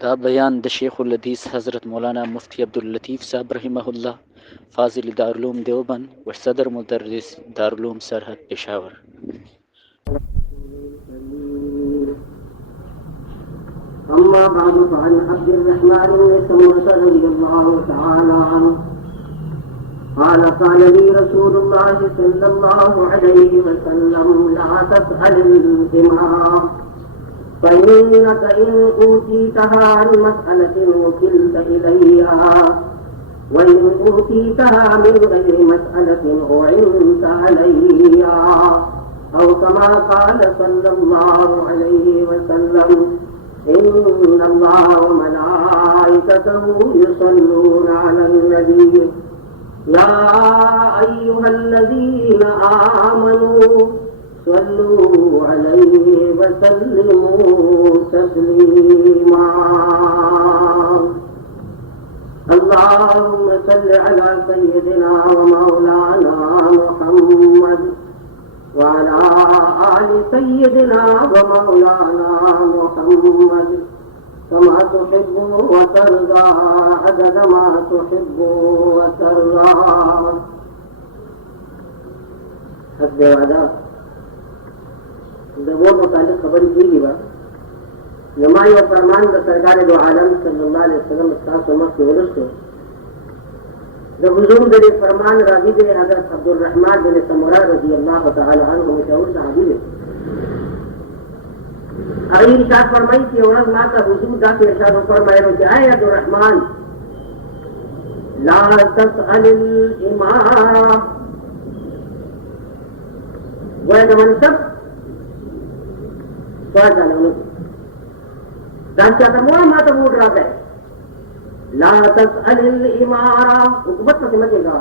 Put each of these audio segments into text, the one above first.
دا بیان د شیخ الحدیث حضرت مولانا مفتی عبداللطیف صاحب رحمہ اللہ فاضل دارالعلوم دیوبند و صدر مدرس دارالعلوم سرحد پشاور. أما بعد فعن عبد الرحمن بن سمرة رضي الله تعالى عنه قال قال لي رسول الله صلى الله عليه وسلم لا تسأل الإمام فإنك إن أوتيتها عن مسألة وكلت إليها وإن أوتيتها من غير مسألة أعنت عليها أو كما قال صلى الله عليه وسلم إن الله وملائكته يصلون على النبي يا أيها الذين آمنوا صلوا عليه وسلموا تسليما اللهم صل على سيدنا ومولانا محمد وعلى آل سيدنا ومولانا محمد كما تحب وترضى عدد ما تحب وترضى. حسب وعدہ وہ متعلق خبر کی گئی بات نمائی و فرمان دا سرکار دو عالم صلی اللہ علیہ وسلم استاذ و مخ کے ورستو دا حضور دے فرمان راضی دے حضرت عبد الرحمن بن سمرہ رضی اللہ تعالی عنہ مشہور صحابی دے اگر ارشاد فرمائی کہ عورت ماں کا حضور دا کے ارشاد فرمائے رو کہ اے عبد الرحمن لا تسأل الامام گویا دا منصب سوال جانا انہوں دان چاہتا مولا ماں تا موڑ رہا ہے لا تسأل الامارہ حکومت پر سمجھے گا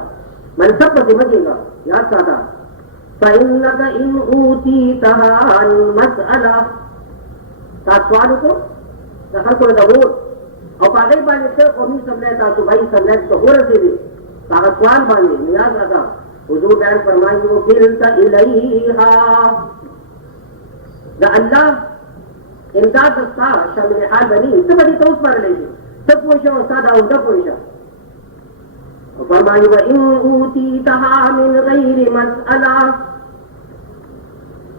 منصب پر سمجھے گا یاد ساتا فَإِنَّكَ إِنْ أُوتِيتَهَا الْمَسْأَلَةَ تا سوالو کو دخل کو دور او پاگئی بانے سے قومی سملیتا صبحی سملیت تو ہو رسے دی پاگا سوال بانے نیاز آتا حضور بیان فرمائی وَكِلْتَ إِلَيْهَا دا اللہ امداد دستا شامل حال بنی تو بڑی تو اس پر لے گی تب پوشا استاد آؤں تب پوشا فرمائی وَإِنْ أُوتِيتَهَا مِنْ غَيْرِ مَسْأَلَةٍ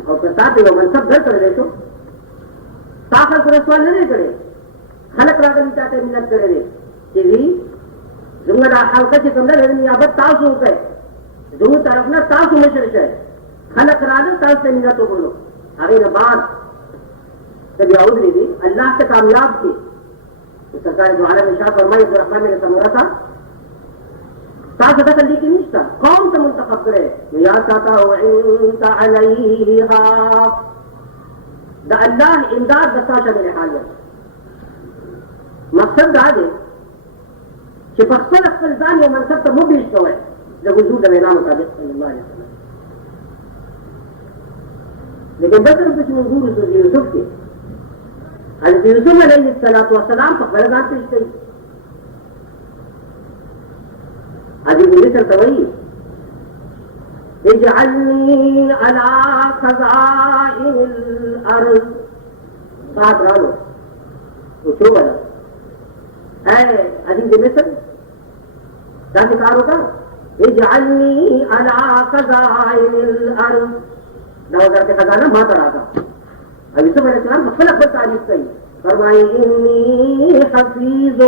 اور کہتے ہو منصب گھر کر دے تو تاخر کو رسوال نہیں کرے خلق راگل چاہتے منت کرے دے کہ بھی زمرہ حلقہ چی کمدر ہے نیابت تاسو ہوتا ہے زمر طرفنا تاسو مشرش ہے خلق راگل تاس سے منتو بولو اگر بعد تبھی عود لی دی اللہ سے کامیاب کی سرکار جو عالم شاہ فرمائی عبد الرحمن نے سمورا تھا تاس دخل لی کی نشتا کون سا منتخب کرے یا ساتا وعنت علیہا دا اللہ امداد دستاشا میرے حال ہے مقصد دا دے کہ بخصل اخفل زان یا منصب تا مبیش کوئے دا حضور دا مینا مطابق صلی اللہ علیہ وسلم لیکن بطر کچھ منظور حضور یوسف کے حضرت یوسف علیہ السلام فقبل ذات پیش گئی حضرت مصر توئی اجعلنی علی خزائن الارض ساتھ رہو پوچھو بلا اے حضرت مصر کیا سکار ہوگا اجعلنی علی خزائن الارض نوزر کے خزانہ ماتا رہا تھا اب یوسف علیہ السلام خلق پر تعریف کئی فرمائی انی حفیظ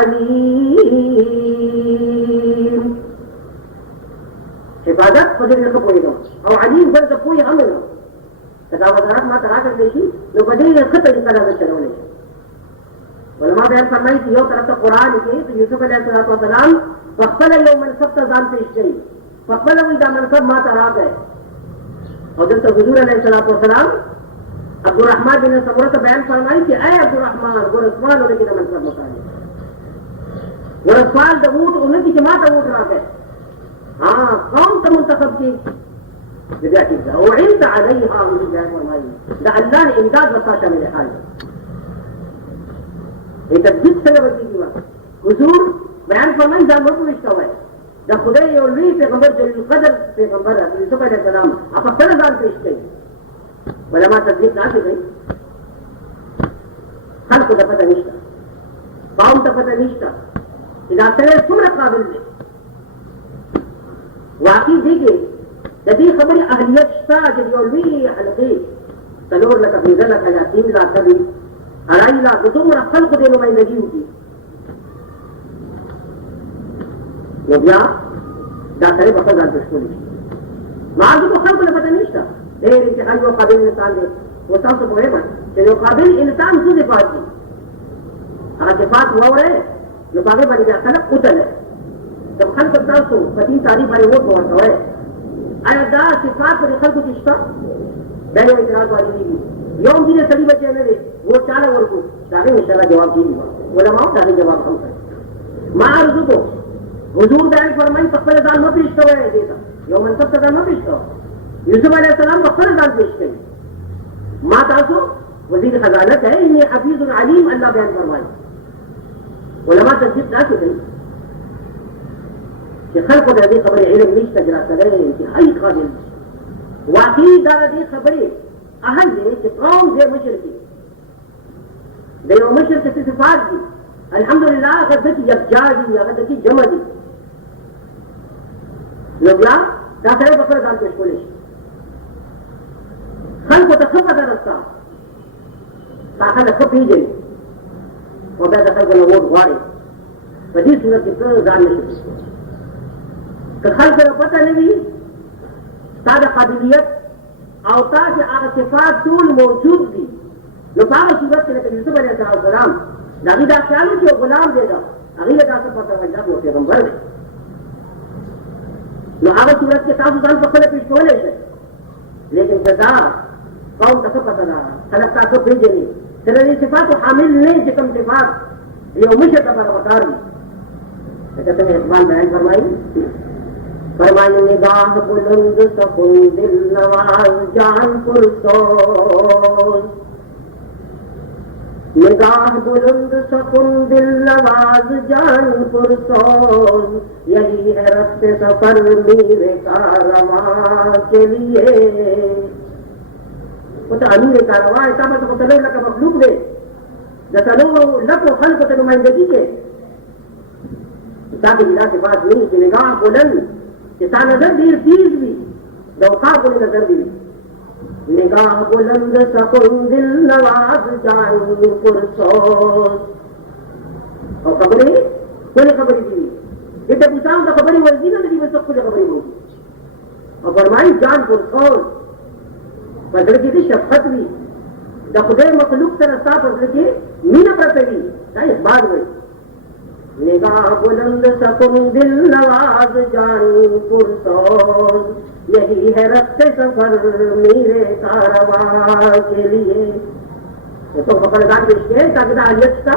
علیم حفاظت فجر لکھا پوئی گا اور علیم فجر کا پوئی ہم گا تدا وزارت ماتا رہا کر دیشی لو بدری لکھا طریقہ لازم چلونے علماء بیان فرمائی کہ یو طرف قرآن کی تو یوسف علیہ السلام فقبل یو منصب تزان پیش گئی فقبل ویدہ منصب ماتا رہا گئے اور جب تک حضور علیہ السلام عبد الرحمن بن سمرہ بیان فرمائی کہ اے عبد الرحمن وہ رسوال ہونے کی منصب مکانی وہ رسوال دا اوٹ انہیں کی جماعت اوٹ رہا ہے ہاں کون سا منتخب کی جگہ ٹھیک ہے وعنت علیہا حضور بیان فرمائی دا اللہ نے امداد بساشا میرے حال یہ تبجید سے بلتی کی بات حضور بیان فرمائی دا مرکو رشتہ ہوا ہے دا خدای یو لوی پیغمبر جلیل قدر پیغمبر یوسف علیہ السلام آپ اپنا ځان پیش کړي علماء تدبیر نہ کړي خلق ته پته نشته، قوم ته پته نشته چې دا سړی څومره قابل دی. واقعي دی کې د دې خبرې اهلیت شته چې یو لوی حلقې 4 لکه 15 لکه یا 3 لکه وي، 2.5 لکه دومره خلقو دې نمایندګي وکړي، نو بیا دا سړی به ښه ځان پېښ کولی شي. معلومه کو خلقو ته پته نشته ډېر انتهایي یو قابل انسان دی. و تاسو پوهېږئ چې یو قابل انسان څه صفات دي، هغه صفات واورئ نو په هغې باندې بیا خلک وتلئ. که خلکو تاسو په دې تعریف باندې ووټ ورکوئ، آیا دا صفات په دې خلکو کې شته؟ دا یو اعتراض والی دي. یو هم دینه سړي بچی نه دی ووټ چاله ورکړو، د هغې انشاءالله جواب کېږي، علماو د هغې جواب هم کوي. ما عرض کو حضور بیان فرمایي په خپله ځان مه پېښ کوئ دې ته، یو منصب ته ځان مه پېښ کوئ. یوسف علیه السلام په خپله ځان پېښ کوي. ما تاسو وزیر خزانه ته اني حفیظ علیم الله بیان فرمایي. علما تصدیق داسې کوي چې خلقو د دې خبرې علم نشته چې را سره انتهایي قابل دي. واقعي دا د دې خبرې اهل دی چې قوم دې مشر دي، د یو مشر څه صفات دي، الحمدلله هغه د کې یکجا دي، هغه د کې جمع دي. نو بیا دا سره به خپله ځان پېښ کولی شي. خلقو ته ښه پته رسته، هغه خلک ښه پېژني او بیا د خلکو نه ووټ غواړي. په دې صورت کې ته ځان نه شي پېښ کولی. که خلکو ته پته نه وي ستا د قابلیت او تا چې هغه صفات ټول موجود دي، نو په هغه صورت کې لکه یوسف علیه السلام د هغې دا خیال و چې یو غلام دی، دا هغې له دا څه پته وایي دا یو پیغمبر دی. نو هغه صورت کې تاسو ځان په خپله پېښ کولی شئ. لیکن که دا قوم ته څه پته ده، خلک تا ښه پېژني، چې د دې صفاتو حامل نه چې کوم صفات یو مشر ته برابر دي. لکه څنګه اقبال بیان فرمایي، فرمایي نگاه بلند سکون دل نواز جان پرسوز، نگاہ بلند سکون دل نواز جان پرسوز، یہی ہے رخت سفر میرے کارواں کے لیے. وہ تو امیر کارواں ہے، تابت کو تلو لکا مخلوق دے دا تلو لکو خلق ته نمائندگی کے تاکہ بلا سے بات نہیں کہ نگاہ بلند کہ تا نظر دیر تیز بھی دوقا بلند نظر دی. نگاہ بلند سکون دل نواز جان پرسوز. اور خبریں کوئی خبری دی یہ تو پوچھاؤں تو خبری ورزی نہ دی، بس کچھ خبری ہوگی. اور فرمائی جان پرسوز بدل کی تھی شفقت بھی دا خدای مخلوق سے رستا بدل کی مینہ پرتے بھی دا اخبار ہوئی. نگاہ بلند سکون دل نواز جان پرسوز، یہی ہے رخت سفر میرے کارواں کے لیے. تو فقر دان پیش کے تاکہ دا اہلیت کا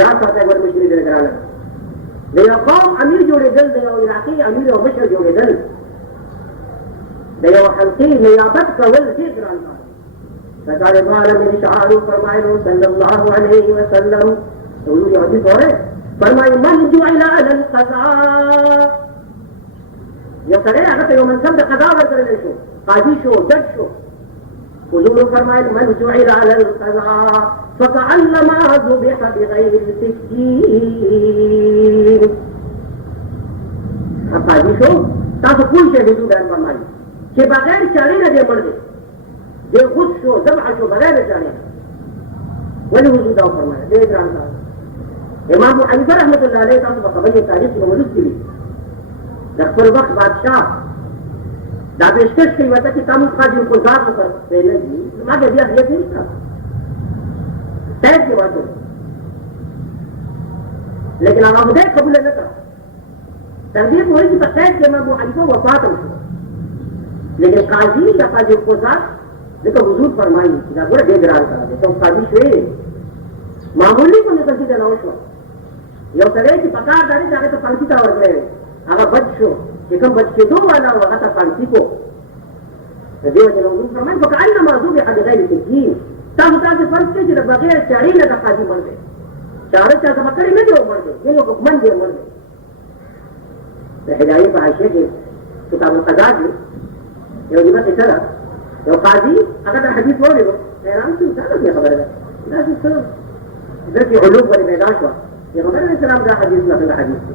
یاد آتا ہے مشکل دل کرانا دے قوم امیر جوڑے دل دے عراقی امیر و مشر جوڑے دل دے حلقی نیابت کول سے کرانا. سرکار عالم ارشاد فرمائے صلی اللہ علیہ وسلم حضور یہ حدیث ہو رہے فرمائے من جعل علی القضاء، یہ کرے اگر تو منصب قضا ور کرے شو قاضی شو جج شو. حضور فرمائے من جعل علی القضاء فكأنما ذبح بغیر سکین. اب قاضی شو تاسو کوئی شے حضور بیان فرمائے کہ بغیر چارے نہ دے مر دے یہ خود شو ذبح شو بغیر چارے ولی حضور دا فرمائے دے گران صاحب. امام حنیفہ رحمۃ اللہ علیہ تاسو په خبرې تاریخ کې موجود کړي د خپل وخت بادشاہ دا پیشکش کوي ورته چې تاسو قاضي القضات وکړئ نه دي ما کې بیا هیڅ نشته تاسو وایو لیکن هغه دې قبول نه کړ. تر دې پورې چې په تاسو کې امام حنیفہ وفات وشو، لیکن قاضي یا قاضي القضات دغه حضور فرمایي چې دا ګوره دې ګران کړه ته قاضي شوې معمولی کو نه پسې نه وشو. یو سړی چې پکار داري هغه ته پانسی تا ورکړی هغه بچ شو چې کوم بچ کېدو والا و هغه ته پانسی کو. د دې وجه نه حضور فرمایي فکأنما ذبح بغیر سکین. تاسو فرض کړئ چې د بغیر چارې نه د قاضي مړ دی، چاره چا ته کړی نه دی مړ دی، یو حکمن دی مړ دی. د هدایت په حاشیه کې کتاب القضاء کې یو جمله کې سره یو قاضي هغه د حدیث وایي حیران شو څه خبره ده دا څه ځکه علوم ولې پیدا شوه پیغمبر علیه السلام دا حدیث نقل حدیث دی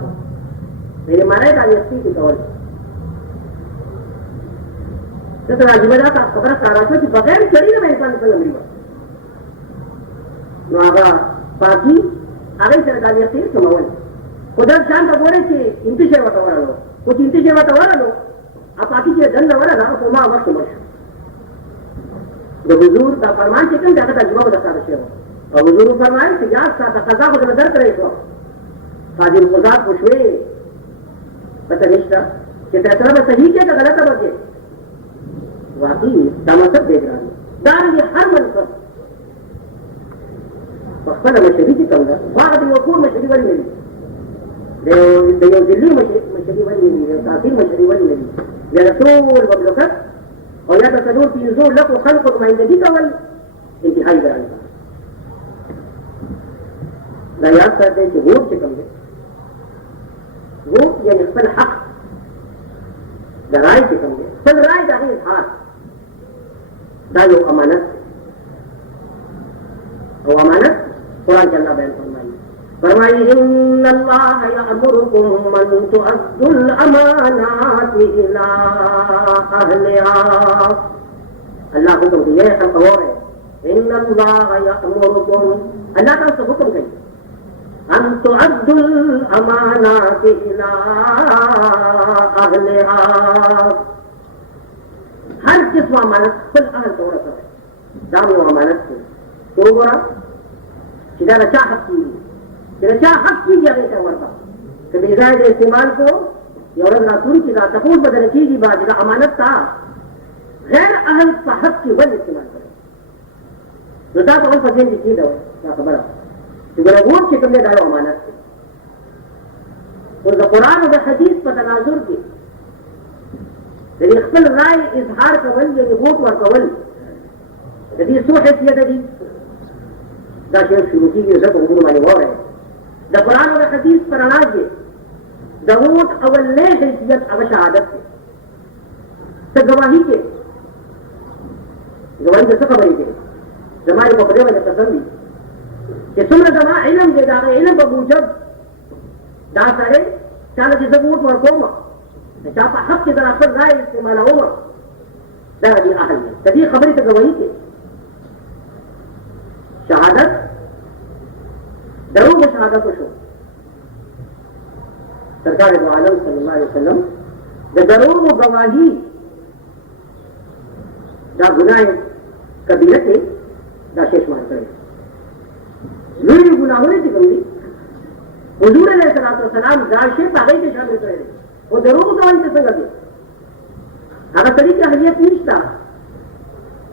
کو میرے مارے دا یستی کی کول څه راځي دا خبره سارا چې بغیر چړي نه انسان څنګه مري نو هغه پاکي هغه سره دا یستی سمول خدا شان ته وګورئ چې انتشه وته ورالو او چې انتشه وته ورالو اپاکی چې دنه ورا په ما وخت مشه د حضور دا فرمان چې کوم دا تجربه وکړه شو او حضور فرمایي چې یا ساته قضا به نظر کړی شو فاضل قضا پوښوي پته نشته چې تاسو به صحیح کې غلط وکړي واقعي دا مطلب دی دا نه هر منصب خپل مشري کې کوم دا بعد یو کوم مشري ولې نه دی د یو ځلې مشري ولې نه دی تاسو مشري ولې نه دی یا ټول مملکت او یا د څلور پنځو لکو خلکو نمایندګي کول انتهایی ګران دا یاد ساتئ چې ووټ چې کوم دی ووټ یعنې خپل حق د رایې چې کوم دی خپل رایې د هغې اظهار دا یو امانت دی او امانت قرآن کې الله بیان فرمایي ان الله یأمرکم ان تؤدوا الامانات الى اهلها اللہ حکم دیا ہے خلق اور ہے ان اللہ یأمرکم اللہ تعالیٰ سے حکم کریں ان تؤدوا الامانات الى اهلها ہر قسم امانت خپل اهل ته ورسوي دا یو امانت دی وګوره چې دا چا حق دی چې چا حق کیږي هغه ته ورته که بې ځایه د استعمال کو یو ورځ راتلونکي چې دا تپوس به درنه کېږي با چې دا امانت تا غیر اهل په حق کې ولې استعمال کړی نو دا به اول په ذهن کې کېده دا خبره چې ګوره ووټ چې کوم دی دا یو امانت دی اوس د قرآن او د حدیث په تناظر کې د دې خپل رای اظهار کول یعنې ووټ ورکول د دې څو حیثیته دي دا شی شروع کېږي زه په وګورو باندې واورئ د قرآن او د حدیث پر رڼا کې د ووټ اولنی حیثیت هغه شهادت دی ته ګواهي کې ګواهي د څه خبرې کوي زما یې په خدای باندې قسم دي چې څومره زما علم دی د هغه علم په موجب دا سړی چاله چې زه ووټ ورکوم د چا په حق کې د خپل رایې استعمالوم دا د دې اهل دی د دې خبرې ته ګواهي کوي شهادت دروغ شهادت شو سرکار دو عالم صلی اللہ علیہ وسلم دا دروغ گواہی دا گناہ کبیرہ تے دا شیشمار کرے لوی گناہوں نے کوم دي حضور علیہ السلام دا شی هغه کې شامل کړی او دروغ گواہی څه څنګه دي هغه طریقه هدیت نشته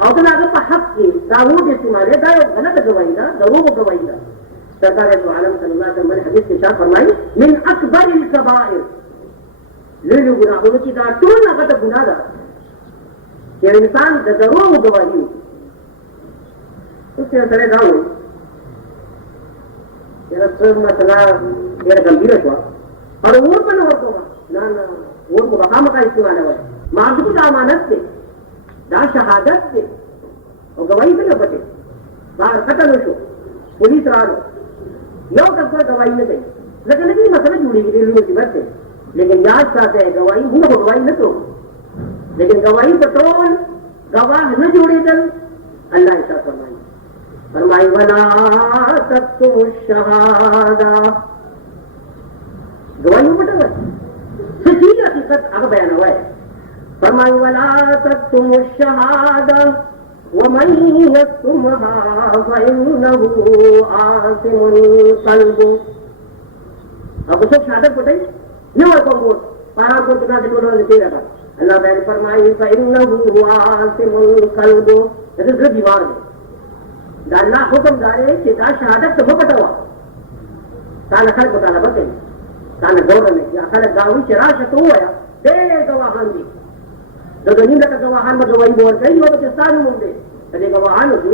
او دا هغه په حق کې دا وو استعمال دا یو غلط گواہی ده دروغ گواہی ده سرکار دو عالم صلی اللہ علیہ وسلم حدیث کے شاہ فرمائی من اکبر الکبائر لولو گناہوں کی دا ټول نه غټه ګناه ده چې انسان د دروغ گواهی وکړي اوس یې سره دا وایي چې څه مسله ډېره ګمبیره شوه او اور په نه ورکوه نه اور په خامخا استعمال وایي معصوم دا امانت دی دا شهادت دی او گواهی څنګه پټې بهر قتل وشو پولیس راغلو یو کس گواہی نہ دے لیکن یہ مسئلہ جڑی گئی مصیبت سے لیکن یاد ساتھ ہے گواہی ہوں گواہی نہ تو لیکن گواہی پٹول گواہ نہ جوڑے دل اللہ ایسا فرمائی فرمائی ولا تکتموا الشہادہ گواہی پٹول سچی حقیقت آگے بیان ہوا ہے فرمائی ولا تکتموا الشہادہ ومن يكتمها فإنه آثم قلبه اب سب شہادت بتائی یہ اور کون بول پارا کو کتنا سے بولو نہیں رہا اللہ تعالی فرمائی فإنه آثم قلبه یہ دل بیمار ہے دا اللہ حکم دارے کہ دا شہادت تو پتہ ہوا کان خلق مطالبہ ہے کان دور میں یا خلق داوی چراشت ہوا دے گواہان دی د دنیا ته گواهان به گواہی ورکوي او به ستاسو مونږ دي د گواهانو کې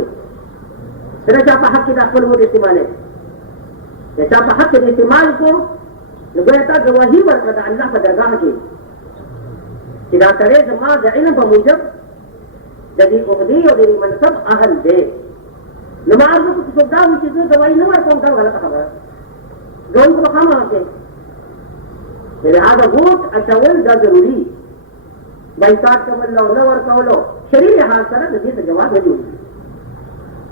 سره چا په حق کې د خپل وو استعمال دی چا په حق کې استعمال کو نو ګویا تا گواہی ورکړه د الله په درگاه کې چې دا کړې زما د علم په موجب د دې عہدې او د دې منصب اهل دی. نو ما عرض وکړو چې څوک دا وي چې زه ګواهي نه ورکوم، دا غلطه خبره ده. ګواهي خو به خامخا کوې. لہذا ووټ اچول دا ضروري، بایکاټ کول او نه ورکولو شرعي لحاظ سره د دې ته جواب نه جوړېږي.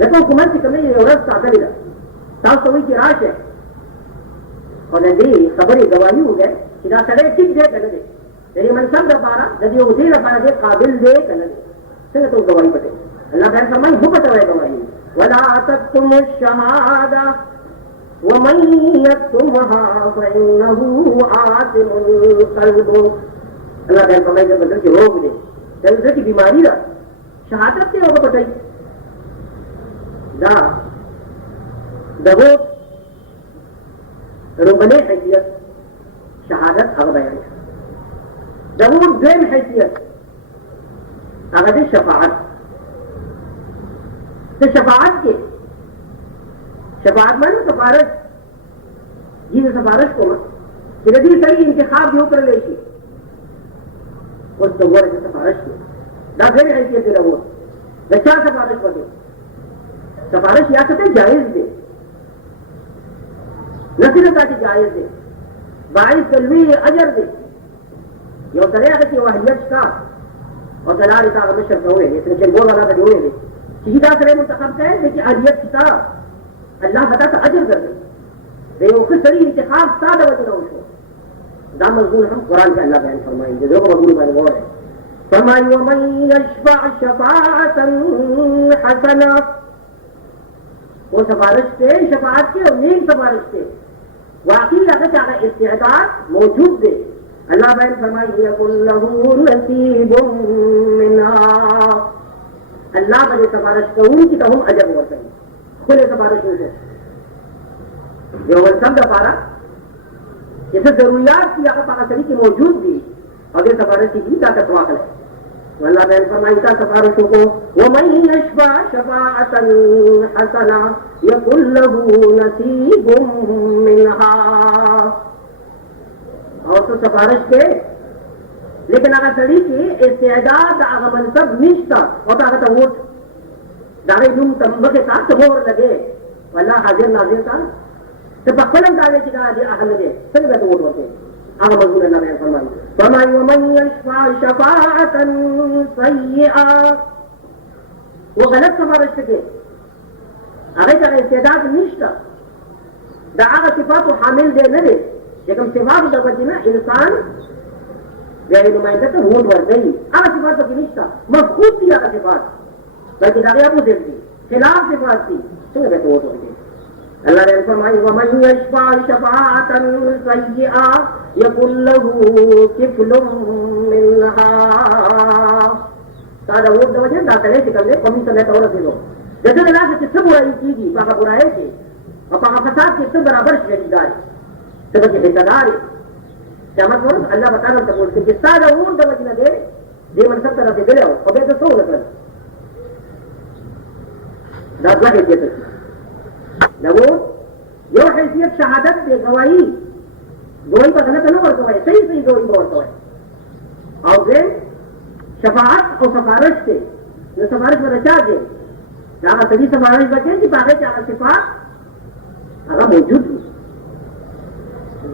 ځکه حکومت چې کوم دی یو ورځ ټاکلې ده، تاسو ته وایي چې راشه او د دې خبرې ګواهي وکړئ چې دا سړی ټیک دی که نه دی، د دې منصب لپاره د دې عہدې لپاره دې قابل دی که نه دی. څنګه ته ګواهي پټوې؟ الله بیان فرمایي مه پټوئ ګواهي. ولا تكتموا الشهادة ومن يكتمها فإنه آثم قلبه. اللہ بیان فرمائے کہ بدل کے روگ دے، دل کی بیماری دا شہادت سے ہوگا پتائی دا دغو ربنے حیثیت شہادت اگر بیان دغو دویم حیثیت اگر دے شفاعت. تو شفاعت کے شفاعت میں سفارش جی سفارش کو کہ ندی صحیح انتخاب جو کر لے گی اس دور کی سفارش کی دا غیر حیثیت دے رہو دا کیا سفارش پڑے؟ سفارش یا کہتے جائز دے، نصیرتا کی جائز دے، باعث تلوی اجر دے. یہ سرے اگر کہ وحیت کا اور دلال تا مشر ہوئے اس نے جنگوں والا کا ہوئے دے شہیدہ سرے منتخب کرے لیکن اہلیت کا اللہ بتا تو اجر کر دے دے وہ خود سری انتخاب سادہ وجہ نہ ہو. دا مضمون ہم قرآن کے اللہ بیان فرمائیں گے جو مضمون بیان وہ ہے. فرمائی ومن یشفع شفاعۃ حسنہ، وہ سفارش کے شفاعت کے اور نیک سفارش کے واقعی اگر چاہے استعداد موجود دے. اللہ بیان فرمائی یکن لہ نصیب منہا، اللہ بڑے سفارش کو ان کی تو ہم اجر ہوا کریں کھلے سفارش ہو جائے جو سب دفارہ جیسے ضروریات کی اگر پاکستانی کی موجود بھی اور یہ سفارش کی طاقت واقع ہے. اللہ نے فرمایا سفارشوں کو وَمَن يَشْفَعْ شَفَاعَةً حَسَنَةً يَكُن لَّهُ نَصِيبٌ مِّنْهَا. اور تو سفارش کے لیکن اگر سڑی کی استعداد اگر منصب نشتا اور طاقت ووٹ دارے نوم تمبہ کے ساتھ مور لگے واللہ حاضر ناظر تھا تو بخلم دارے کی دارے اہل لگے سنگا تو ووٹ ہوتے آگا مضمون اللہ نے فرمائی فرمائی وَمَن يَشْفَعْ شَفَاعَةً سَيِّئَةً. وہ غلط سفارش کے اگر چاہے استعداد نشتا دا آگا صفات و حامل دے نہ دے لیکن صفات دا وجہ انسان غیر نمائندہ تو ووٹ ور گئی آگا صفات تو نشتا مفقود تھی آگا صفات بلکہ داغی آپ دے دی خلاف صفات تھی سنگا تو ووٹ ور گئی. اللہ نے فرمائی وَمَن يَشْفَعْ شَفَاعَةً سَيِّئَةً يَكُن لَّهُ كِفْلٌ مِّنْهَا. سادہ ووٹ دو وجہ داخلے سکل دے قومی سمیت اور رسے دو جیسے اللہ سے کس سے برائی کی گی پاکا برائے کے اور پاکا فساد کس سے برابر شہری داری سبب کے حصہ داری قیامت ورد اللہ بتانا تک بولتے کہ سادہ ووٹ دو وجہ دے دے منصب طرح سے دلے ہو اور بے تو سو لکن دادلہ حیثیت ہے نو یہ حیثیت شہادت دے گواہی گواہی پر غلط نہ ورکو ہے صحیح صحیح گواہی پر ورکو ہے. اور پھر شفاعت اور سفارش سے جو سفارش میں رچا دے جہاں صحیح سفارش بچے کہ باقی چاہا صفات اگر موجود ہو.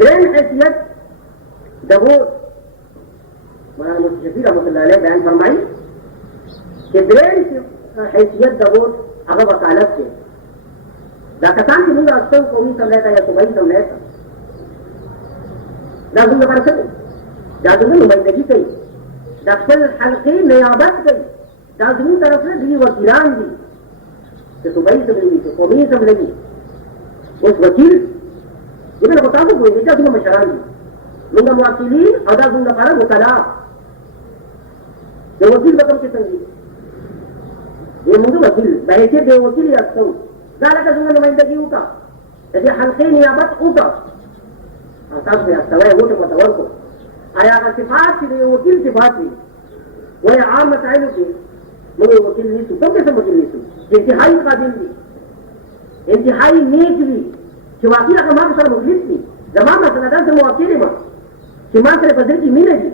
دین حیثیت دبور مولانا مفتی شفیع رحمۃ اللہ علیہ بیان فرمائی کہ دین حیثیت دبور اگر وکالت سے دا کسان کی منگا اکثر قومی سملیتا یا صبحی سملیتا دا زنگا برسل دا زنگا نمائندگی کئی دا خل حلقی نیابت کئی دا زنگا طرف نے دی وکیلان دی کہ صبحی سملیگی کہ قومی سملیگی اس وکیل یہ میں نے بتا دوں کوئی دا زنگا مشران دی منگا مواکلین اور دا زنگا پارا مطلع جو وکیل بکم کی سنگی یہ منگا وکیل بحیثیت دے وکیل یا اکثر ذالک زنگا نمائندگی ہوتا جیسے حلقی نیابت ہوتا تاس میں سوائے ووٹ کو تور کو آیا اگر صفات کی وکیل صفات بھی وہ عام مسائل کی مجھے وکیل نہیں سو کم کیسے وکیل نہیں سو انتہائی قابل بھی انتہائی نیک بھی کہ واقعی اگر ماں سر مخلص بھی زمان مسئلہ دار سے مواقعی ماں کہ ماں سر بدر کی مینہ جی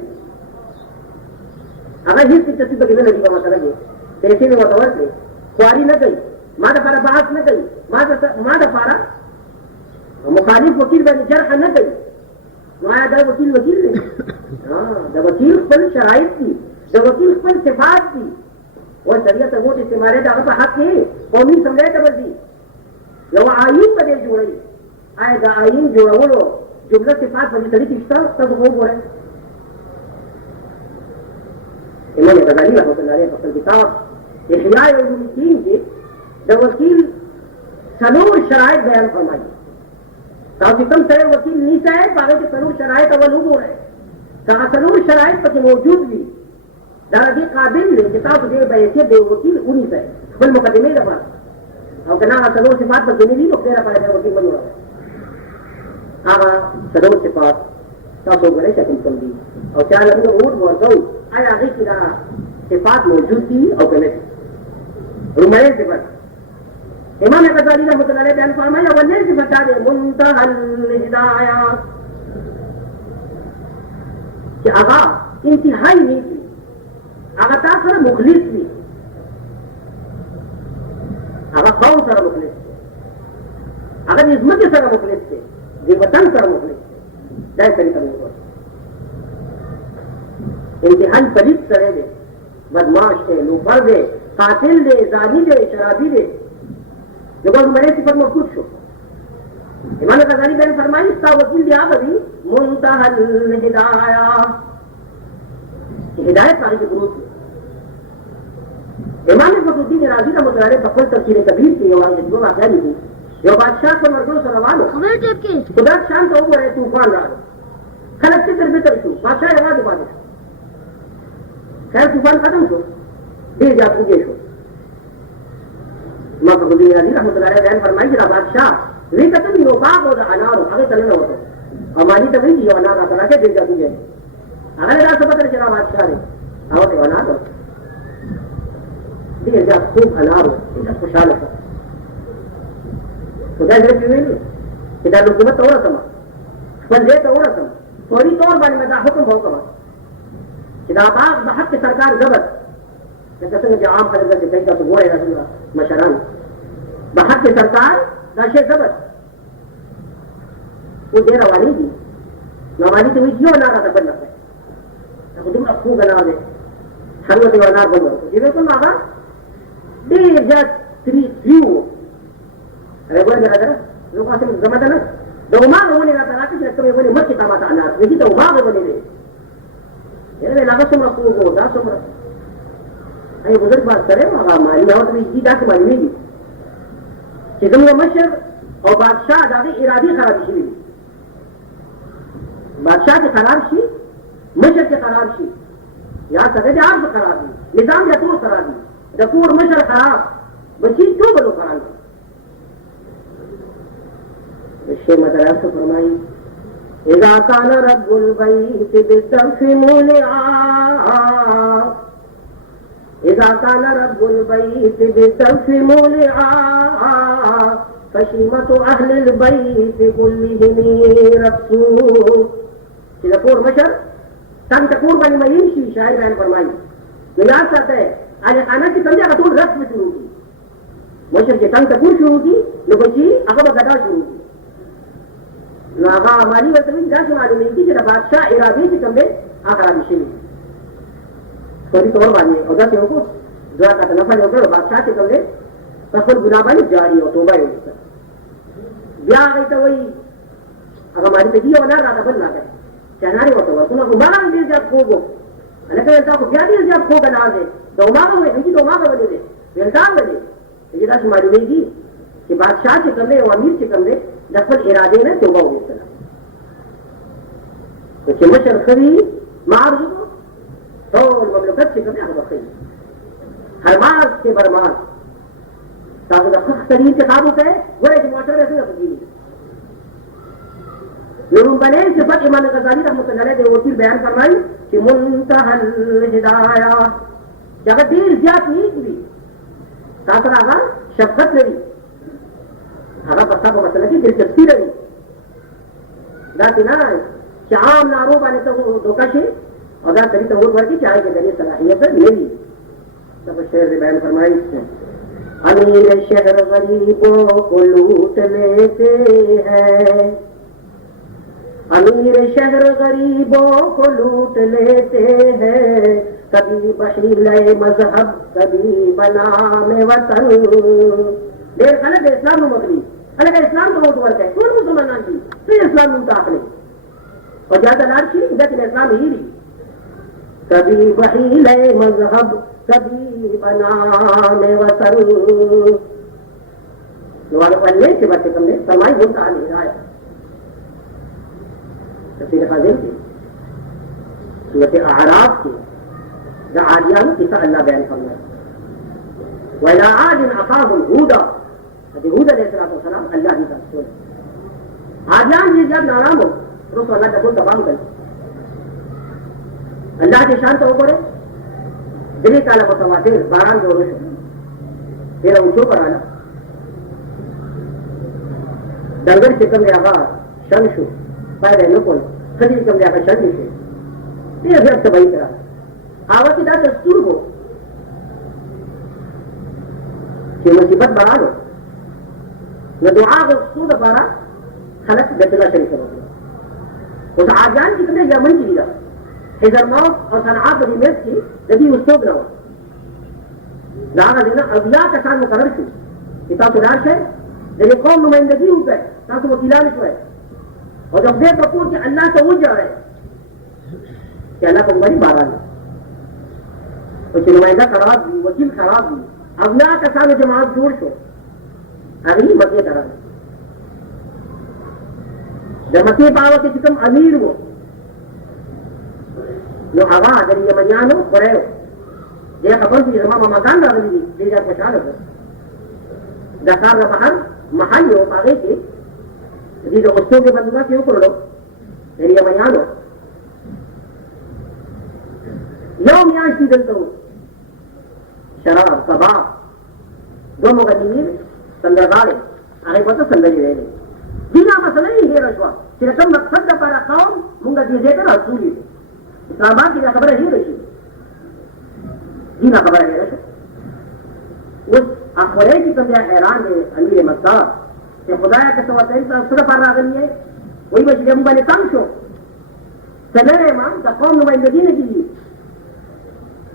اگر ہی سی تصیب کی مینہ جی کا مسئلہ گئے پیسے میں وتور کړي خواري نه کوي ما د لپاره بحث نه کوي ما د لپاره مخالف وکیل باندې جرح نه کوي نو آیا دا وکیل دی د وکیل خپل شرایط دي د وکیل خپل صفات دي او شریعت ووټ استعمالي د هغه په حق کې قومي اسمبلی ته ورځي یو آیین په دې جوړوي آیا د آیین جوړولو جمله صفات په دې سړي کې شته تاسو وګورئ امام غزالی رحمۃ اللہ علیہ خپل کتاب احیاء علوم الدین کې د وکیل څلور شرایط بیان فرمایي تاسو کوم سره وکیل نیسه ہے هغه کې څلور شرایط اول وګورئ هغه څلور شرایط پکې موجود دي دا دې قابل دی چې تاسو دې به یې د وکیل ونیسه خپل مقدمه لپاره او کله هغه څلور صفات پکې نه دي نو خیر لپاره وکیل بنو هغه څلور صفات تاسو وګورئ چې کوم دي او چا له موږ ورته آیا هغه کې دا صفات موجود دي او کنه رومایي صفات امام غزالی رحمۃ اللہ علیہ بیان فرمایا ولې صفات ده منتهى الهدایات چې هغه انتهایی نه دي هغه تاسو سره مخلص دي هغه قوم سره مخلص دي هغه د ځمکې سره مخلص دي د وطن سره مخلص دي دا طریقه موږ انتہائی پلیت سرے دے بدماش دے لوفر دے قاتل دے زانی دے شرابی دے جو بڑے صفت محفوظ شو امام غزالی بیان فرمائی اس کا وکیل دیا بدی منتہى الہدایہ ہدایت ساری کے گروپ ہے امام فخر الدین رازی کا مطالعہ بخل تفسیر کبیر کی یوان جدو واقعہ نہیں تھی جو بادشاہ کو مردوں سے روانو خدا شان تو وہ رہے طوفان رہا خلق سے کر بہتر شو بادشاہ روا دے بادشاہ خیر طوفان ختم شو دیر جا پوجے شو امام فخر الدین رازی رحمۃ اللہ علیہ بیان فرمائی کہ بادشاہ وی قتل یو باغ او د انارو هغه تل نه وته امانی ته وی یو انار راځه راځي دیر جا پوجے هغه راځه پتر چې بادشاہ دی او ته انار دیر جا خوب انارو دا خوشاله شو خدای دې ویل چې دا حکومت اورسم خپل دې ته اورسم فوري طور باندې دا حکم وکړه چې دا باغ د حق سرکار ضبط لکه څنګه چې عام خلک دې کوي تاسو وایي راځي مشران د حق سرکار دا شی ضبط و دې رواني دي نو باندې ته ویډیو نه راځي بل نه خو دې خو غنا دې څنګه دې ونه بل دې کوم هغه دې جات 3 کیو هغه ورته راځه نو تاسو زماده نه دوما ونه راځي چې کومه ونه مکه تا ماته انا دې ته وغه ونه دې یہ لگا سمرا کو دا سمرا ای بزرگ بات کرے هغه مالی او ته دې دا څه معنی دي چې کومه مشر او بادشاہ د ارادي خراب شي بادشاہ کے خراب شي مشر کے خراب شي یا څنګه دې عام خراب دي نظام دې ټول خراب دي د کور مشر خراب بچی ټول بلو خراب دي شیخ مدرسہ سے فرمائی اذا كان رب البيت بالسقف مولعا اذا كان رب البيت بالسقف مولعا فشيمة اهل البيت كلهم رقصوا اذا کور مشر تن تکور بنی میں یمشي شاعر بیان فرمائی یاد کرتا ہے آج خانہ کی سمجھا کا طول رقص میں شروع کی مشر کے تن تکور شروع کی نو بچی اقب گدا شروع کی نو هغه مالی ورته وی دا څه معلومه دي چې د بادشاہ ارادې چې کوم دی هغه را شي سوري تور باندې او دا ته وکړو دعا کاته نه پاره وکړو بادشاہ چې کوم دی خپل ګناه باندې جاری او توبه یې وکړه بیا هغه ته وی هغه مالی ته دی او نه راځه بل نه ده چې نه لري وته ورته نو باندې دې ځاب کوو انا ته تاسو بیا دې ځاب کوو نه ده دومره وي چې دومره ولې دې ولدا ولې دې دا څه معلومه دي چې بادشاہ چې کوم دی او امیر چې کوم دی د خپل ارادې نه توبه وکړه چې مشر خري معرض ټول مملکت چې کوم هغه بخي هر ماز کې برماز تاسو د خپل طریقې انتخاب وکړئ ورته چې موټر څنګه کوي نور بلې چې په امام غزالی رحمۃ اللہ علیہ د وکیل بیان فرمایي چې منتهى الهدایہ جگہ ډیر زیات نیږي تاسو هغه شفقت لري هغه په تاسو مسله کې دلچسپي لري دا نه چې عام نارو باندې ته دوکا شي او دا سړي ته ورته چې هغه د صلاحیت نه وي سب شعر بیان فرمائی اس نے. امیر شہر غریبوں کو لوٹ لیتے ہیں, امیر شہر غریبوں کو لوٹ لیتے ہیں, کبھی بحیلۂ مذہب کبھی بنام وطن. دیر خلق اسلام نو مکلی خلق اسلام تو بہت ورک ہے کون مسلمان کی تو اسلام نو تاخلے اور زیادہ لارشی لیکن اسلام ہی رہی. کبھی بحیلۂ مذہب کبھی بنام وطن. نوالوں کو اللہ کے بات کم نے فرمائی بولتا نہیں آیا تفسیر خازن کی صورت اعراف کی دا عادیان کی اللہ بیان فرمایا. وَإِلَىٰ عَادٍ أَخَاهُمْ هُودًا, ہود علیہ السلام اللہ ہی کا رسول. عادیان جی جب نارام ہو رسول اللہ کا دل تمام کر اللہ کے شان تو اوپر دلی تعالیٰ کو تماتے باران جو روش تیرا اونچو پر آنا ڈنگر کے کم آغا شن شو پائے نکل خدی کم آغا شن سے تیر جب تباہی کرا آوا کی دا دستور ہو کہ مصیبت بڑھا لو نہ دعا غصود بارا خلق بیت اللہ شریف کرو. اس آجان کی کتنے یمن کی لیدہ حضر موت اور صنعات بری میز کی جبھی استوب رہو داغا دینا اولیاء کا شان مقرر کی کتاب تلاش ہے لیکن قوم نمائندگی ہو پہ تاکہ وکیلان شو ہے اور جب بے بکور کہ اللہ سے اونچ جا رہے کہ اللہ کو بڑی بارا لے اس نمائندہ خراب بھی وکیل خراب بھی اولیاء کا شان جماعت جوڑ شو اگلی مطیع طرح جب مطیع پاوا کے چکم امیر ہو نو آغا اگر یہ منیانو برے ہو یہ خبر سی زمان مکان را گلی دی جا پچھال ہو دکار را محل محل ہو پاگے کے دی جو غصوں کے بندگاہ کیوں کرو پھر یہ منیانو یوم یاشتی دلتا ہو شراب صباح دو مغنیر سندردارے آگے پتا سندری رہے دینا مسئلہ ہی ہے رشوہ کہ رقم مقصد کا پارا قوم منگا دیزے کر رسولی اسلام آباد کی خبر ہے رشی دینا خبر ہے رشو اس اخبرے کی کمیا حیران ہے امیر مکہ کہ خدایا کے سوا تیسا صرف پار راگلی ہے وہی بچی جب مبانے کام شو سلے امام تا قوم نمائندگی نے کی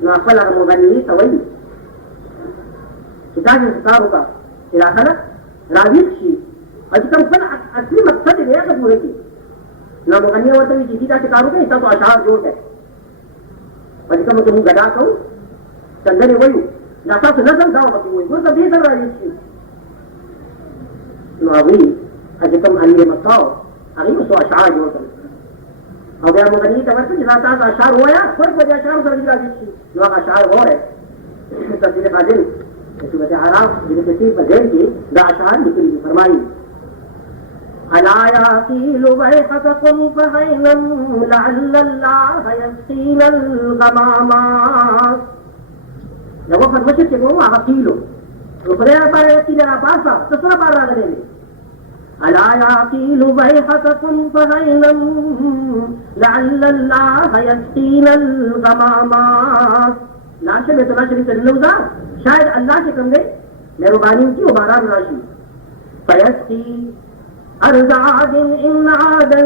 نافل اگر مغنی توئی کتاب انتقاب ہوگا اراخلہ راویت شی اجکم فل اصلی مقصد ہے اگر پورے کی نہ مغنی ہوتا ہے جیسی کا شکار ہوگا ایسا تو اشعار جوڑ ہے اجکم تم گدا کہوں چندر وہی ناسا سے نظم کھاؤ بکی ہوئی وہ سب یہ سب راویت شی نو ابھی اجکم امیر مکاؤ اگی اس کو اشعار جوڑ کر اور بیا مغنی کا ورطہ جس آتا اشعار ہوا یا فرق وجہ اشعار سر راویت شی نو اشعار ہو رہے تفسیر خازن صورت اعراف جن کثیر پر ذہن کی دا اشعار لکھی فرمائی الا یاقیل ویحتکم فعینم لعل اللہ یسقین الغماما. جب وہ فرمشت سے کہوں آقا قیلو تو خدای پارا یقین پاسا تسرا پارا گنے میں الا یاقیل ویحتکم فعینم لعل اللہ یسقین الغماما. لاشے میں تو شریف لوزا شاید اللہ کے کمرے مہربانی کی اباران راشی فیسقی ارزاد ان عادا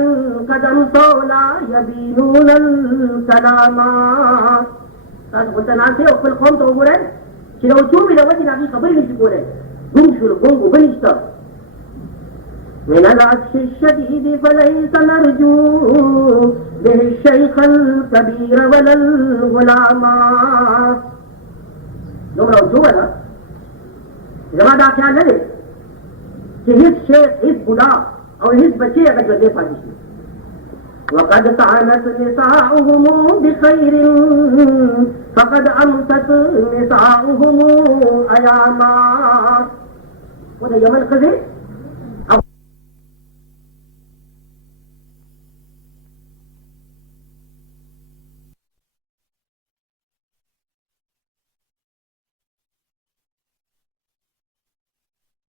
قدم طولا یبینون السلامات. خلطنان سے اقفل قوم تو عمر ہے چلو چوبی لوجی ناکی خبری نہیں سکو رہے گم شروع گم بنشتا من العطش الشدید فلیس نرجو به الشیخ الكبیر ولا الغلامات. نمرہ جو ہے نا زمانہ خیال نہ دے کہ ہس شیخ ہس بلا اور ہس بچے اگر جو دے پاتی وقد طعنت نساؤهم بخير فقد امست نساؤهم ایاما. وہ یمن قضے